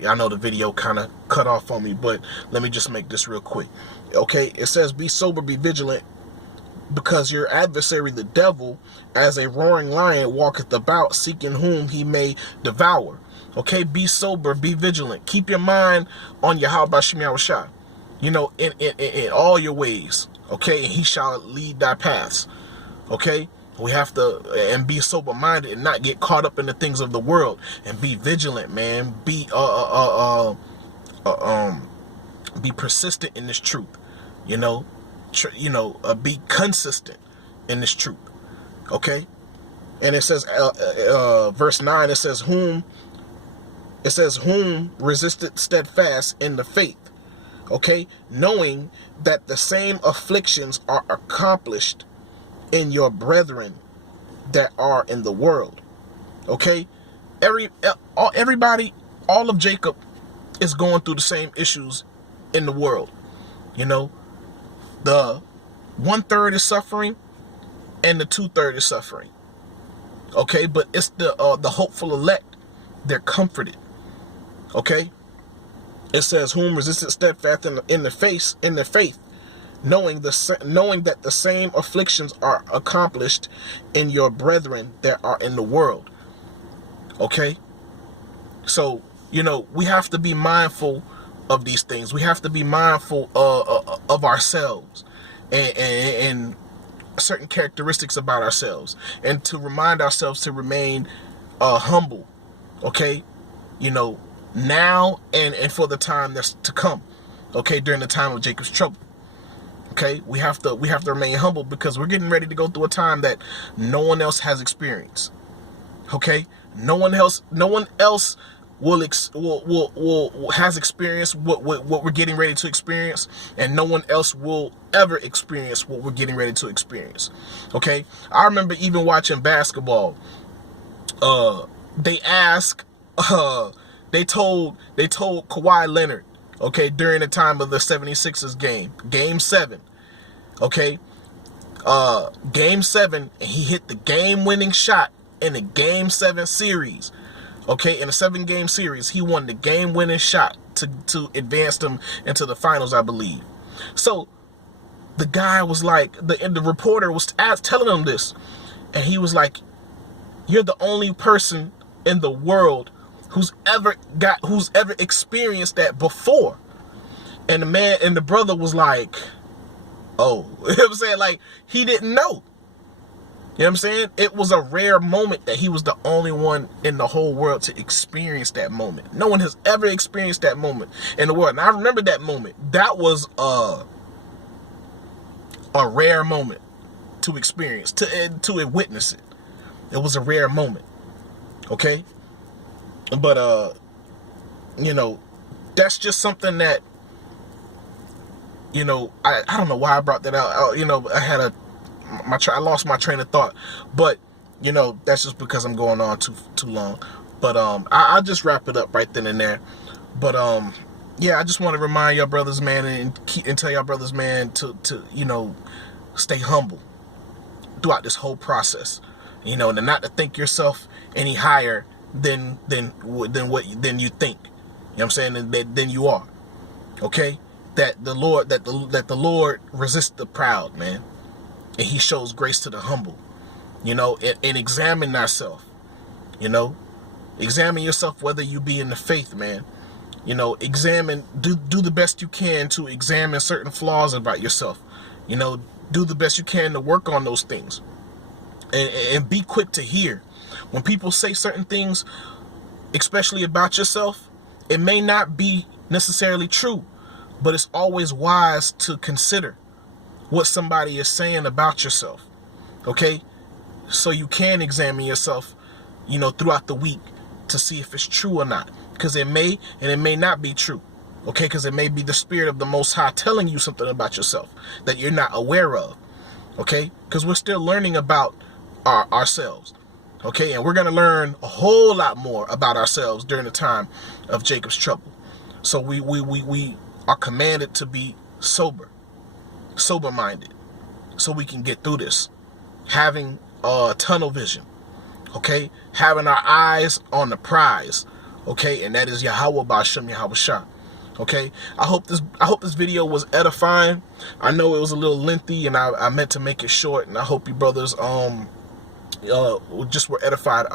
Yeah, I know the video kind of cut off on me, but let me just make this real quick. Okay, it says, be sober, be vigilant, because your adversary, the devil, as a roaring lion, walketh about, seeking whom he may devour. Okay, be sober, be vigilant. Keep your mind on Yahweh Shem Yahushua, in all your ways. Okay, and he shall lead thy paths. Okay, we have to and be sober-minded and not get caught up in the things of the world, and be vigilant, man. Be be persistent in this truth. Be consistent in this truth. Okay, and it says, verse 9. It says, whom resisted steadfast in the faith. Okay, knowing that the same afflictions are accomplished in your brethren that are in the world. Okay, everybody, all of Jacob is going through the same issues in the world. The 1/3 is suffering and the 2/3 is suffering. Okay, but it's the hopeful elect, they're comforted. Okay, it says, whom resisted steadfast in the faith, knowing that the same afflictions are accomplished in your brethren that are in the world. Okay, so we have to be mindful of these things. We have to be mindful of ourselves and certain characteristics about ourselves, and to remind ourselves to remain humble. Okay, now and for the time that's to come. Okay, during the time of Jacob's trouble. Okay, we have to remain humble, because we're getting ready to go through a time that no one else has experienced. Okay, no one else has experienced what we're getting ready to experience, and no one else will ever experience what we're getting ready to experience. Okay, I remember even watching basketball. They told Kawhi Leonard, okay, during the time of the 76ers game 7, okay, game 7, and he hit the game-winning shot in the game 7 series. Okay, in a 7-game series, he won the game-winning shot to advance them into the finals, I believe. So the guy was like, the reporter was telling him this, and he was like, you're the only person in the world who's ever experienced that before. And the brother was like, oh, you know what I'm saying? Like, he didn't know. You know what I'm saying? It was a rare moment that he was the only one in the whole world to experience that moment. No one has ever experienced that moment in the world. And I remember that moment. That was a rare moment to experience, to witness it. It was a rare moment. Okay? But, that's just something that, I don't know why I brought that out. I lost my train of thought, but that's just because I'm going on too long. But I'll just wrap it up right then and there. But yeah, I just want to remind y'all brothers, man, and tell y'all brothers, man, to stay humble throughout this whole process. And not to think yourself any higher than you think. You know what I'm saying? Than you are. Okay? That the Lord resists the proud, man. And he shows grace to the humble. And examine ourselves. Examine yourself, whether you be in the faith, man. Examine, do the best you can to examine certain flaws about yourself. Do the best you can to work on those things. And be quick to hear. When people say certain things, especially about yourself, it may not be necessarily true, but it's always wise to consider what somebody is saying about yourself. Okay? So you can examine yourself, throughout the week to see if it's true or not. Because it may and it may not be true. Okay? Because it may be the Spirit of the Most High telling you something about yourself that you're not aware of. Okay? Because we're still learning about ourselves. Okay? And we're going to learn a whole lot more about ourselves during the time of Jacob's trouble. So we are commanded to be sober-minded, so we can get through this. Having tunnel vision. Okay? Having our eyes on the prize. Okay, and that is Yahweh Ba'Shem Yahweh Shah. Okay, I hope this video was edifying. I know it was a little lengthy, and I meant to make it short, and I hope you brothers just were edified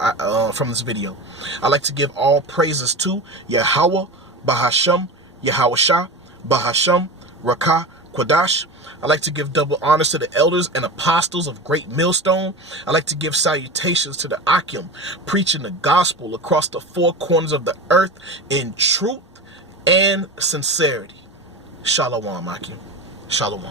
from this video. I like to give all praises to Yahweh Ba'Shem Yahweh Shah Ba'Shem Rakah Quadash. I like to give double honors to the elders and apostles of Great Millstone. I like to give salutations to the Akim, preaching the gospel across the four corners of the earth in truth and sincerity. Shalom, Akim. Shalom.